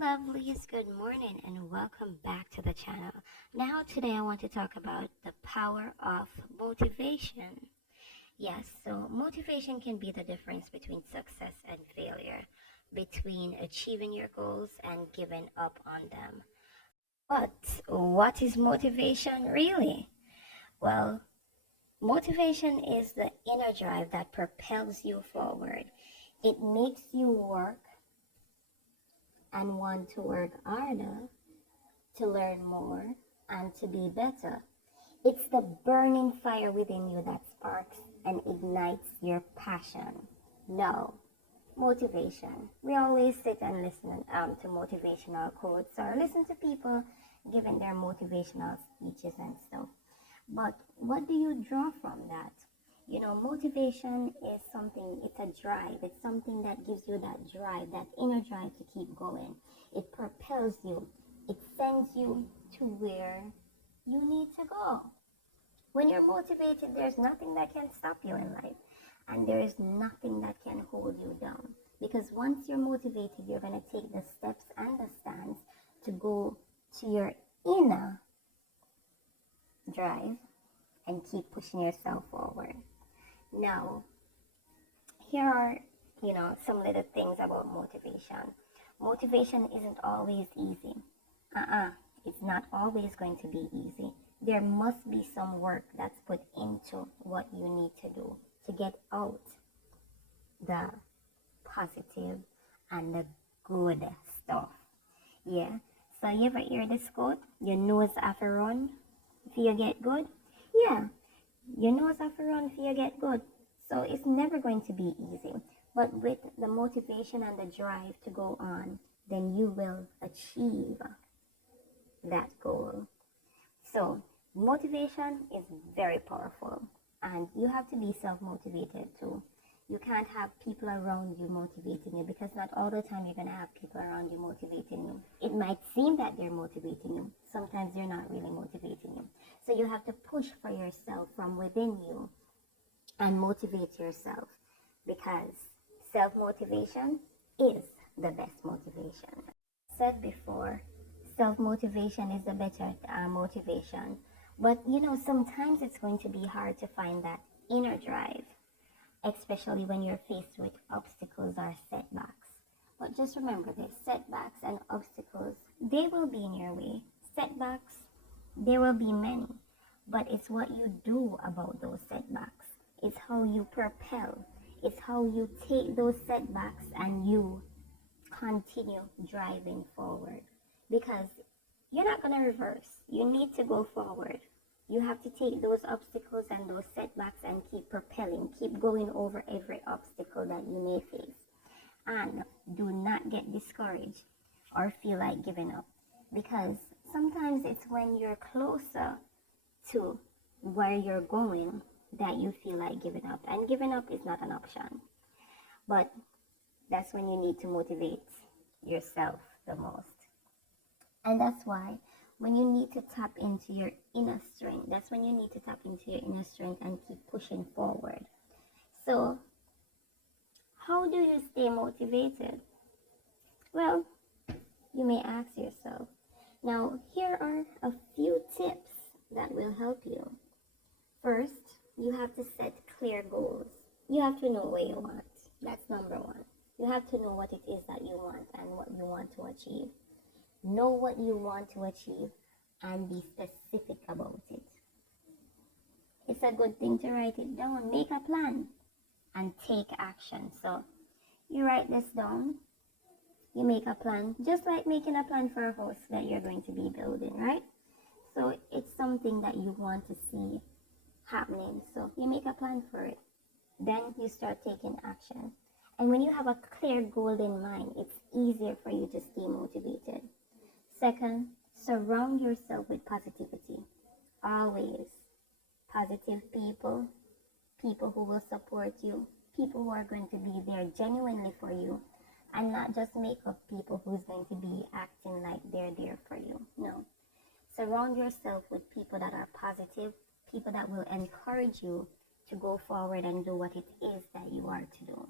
Lovelies, good morning and welcome back to the channel. Now, today I want to talk about the power of motivation. Yes, so motivation can be the difference between success and failure, between achieving your goals and giving up on them. But what is motivation really? Well, motivation is the inner drive that propels you forward. It makes you work and want to work harder, to learn more, and to be better. It's the burning fire within you that sparks and ignites your passion. No, motivation. We always sit and listen to motivational quotes or listen to people giving their motivational speeches and stuff. But what do you draw from that? Motivation is something, it's a drive. It's something that gives you that drive, that inner drive to keep going. It propels you. It sends you to where you need to go. When you're motivated, there's nothing that can stop you in life. And there is nothing that can hold you down. Because once you're motivated, you're going to take the steps and the stands to go to your inner drive and keep pushing yourself forward. Now, here are, some little things about motivation. Motivation isn't always easy. It's not always going to be easy. There must be some work that's put into what you need to do to get out the positive and the good stuff. Yeah. So you ever hear this quote? Your nose have to run if you get good? Yeah. Your nose have to run if you get good. So it's never going to be easy. But with the motivation and the drive to go on, then you will achieve that goal. So motivation is very powerful, and you have to be self-motivated too. You can't have people around you motivating you, because not all the time you're going to have people around you motivating you. It might seem that they're motivating you. Sometimes they're not really motivating you. So you have to push for yourself from within you and motivate yourself, because self-motivation is the best motivation. Said before, self-motivation is the better motivation. But sometimes it's going to be hard to find that inner drive, especially when you're faced with obstacles or setbacks. But just remember this, setbacks and obstacles, they will be in your way. Setbacks, there will be many, but it's what you do about those setbacks. It's how you propel. It's how you take those setbacks and you continue driving forward. Because you're not going to reverse. You need to go forward. You have to take those obstacles and those setbacks and keep propelling, keep going over every obstacle that you may face. And do not get discouraged or feel like giving up, because sometimes it's when you're closer to where you're going that you feel like giving up. And giving up is not an option. But that's when you need to motivate yourself the most. And that's why when you need to tap into your inner strength, that's when you need to tap into your inner strength and keep pushing forward. So, how do you stay motivated? Well, you may ask yourself. Now, here are a few tips that will help you. First, you have to set clear goals. You have to know what you want. That's number one. You have to know what it is that you want and what you want to achieve. Know what you want to achieve and be specific about it. It's a good thing to write it down. Make a plan and take action. So you write this down. You make a plan, just like making a plan for a house that you're going to be building, right? So it's something that you want to see happening. So you make a plan for it. Then you start taking action. And when you have a clear goal in mind, it's easier for you to stay motivated. Second, surround yourself with positivity. Always. Positive people, people who will support you, people who are going to be there genuinely for you, and not just make up people who's going to be acting like they're there for you. No. Surround yourself with people that are positive, people that will encourage you to go forward and do what it is that you are to do.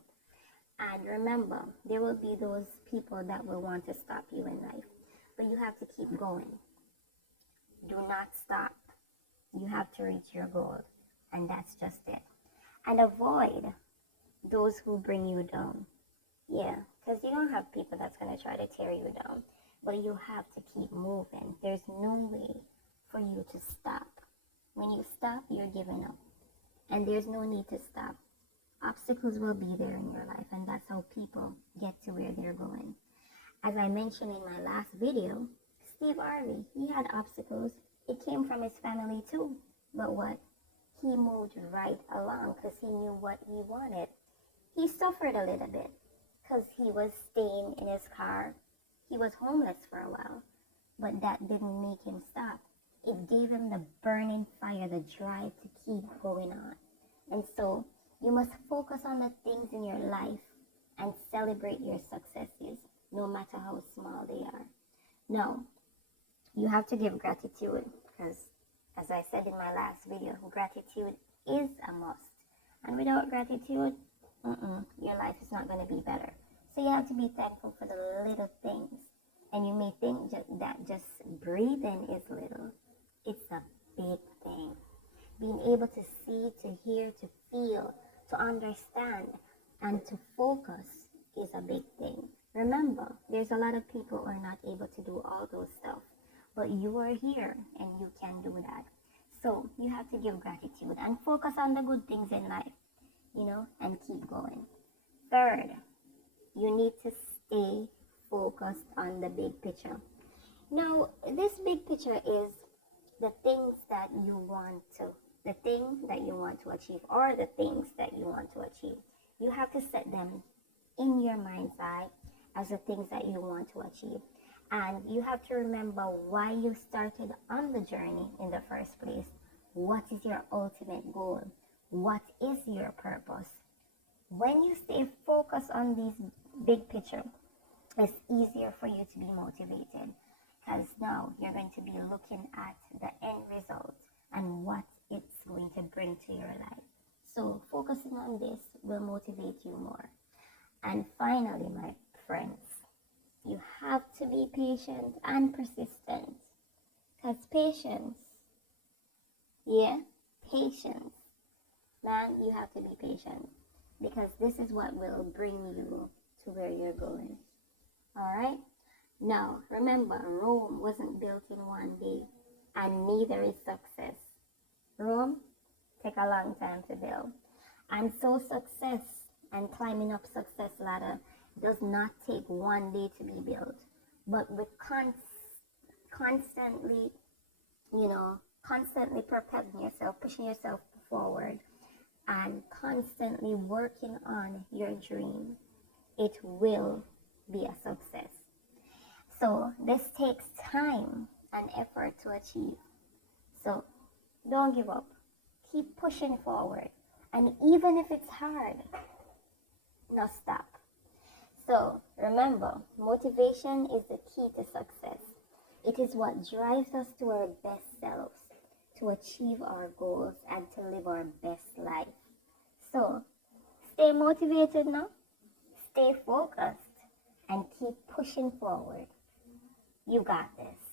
And remember, there will be those people that will want to stop you in life, but you have to keep going. Do not stop. You have to reach your goal, and that's just it. And avoid those who bring you down. Yeah, because you don't have people that's going to try to tear you down, but you have to keep moving. There's no way for you to stop. When you stop, you're giving up, and there's no need to stop. Obstacles will be there in your life, and that's how people get to where they're going. As I mentioned in my last video, Steve Harvey, he had obstacles. It came from his family too. But what? He moved right along because he knew what he wanted. He suffered a little bit because he was staying in his car. He was homeless for a while, but that didn't make him stop. It gave him the burning fire, the drive to keep going on. And so you must focus on the things in your life and celebrate your successes, no matter how small they are. Now, you have to give gratitude because, as I said in my last video, gratitude is a must. And without gratitude, your life is not going to be better. So you have to be thankful for the little things. And you may think that just breathing is little. It's a big thing. Being able to see, to hear, to feel, to understand, and to focus is a big thing. Remember, there's a lot of people who are not able to do all those stuff. But you are here and you can do that. So you have to give gratitude and focus on the good things in life, and keep going. Third, you need to stay focused on the big picture. Now, this big picture is the things that you want to achieve, or the things that you want to achieve. You have to set them in your mind's eye as the things that you want to achieve. And you have to remember why you started on the journey in the first place. What is your ultimate goal? What is your purpose? When you stay focused on these big picture, it's easier for you to be motivated, because now you're going to be looking at the end result and what it's going to bring to your life. So focusing on this will motivate you more. And finally, my friends, you have to be patient and persistent, because patience, man, you have to be patient, because this is what will bring you to where you're going. All right? Now, remember, Rome wasn't built in one day, and neither is success. Rome take a long time to build. And so success and climbing up success ladder does not take one day to be built. But with constantly propelling yourself, pushing yourself forward, and constantly working on your dream, it will be a success. So this takes time and effort to achieve. So don't give up. Keep pushing forward. And even if it's hard, no stop. So remember, motivation is the key to success. It is what drives us to our best selves, to achieve our goals, and to live our best life. So stay motivated now, stay focused, and keep pushing forward. You got this.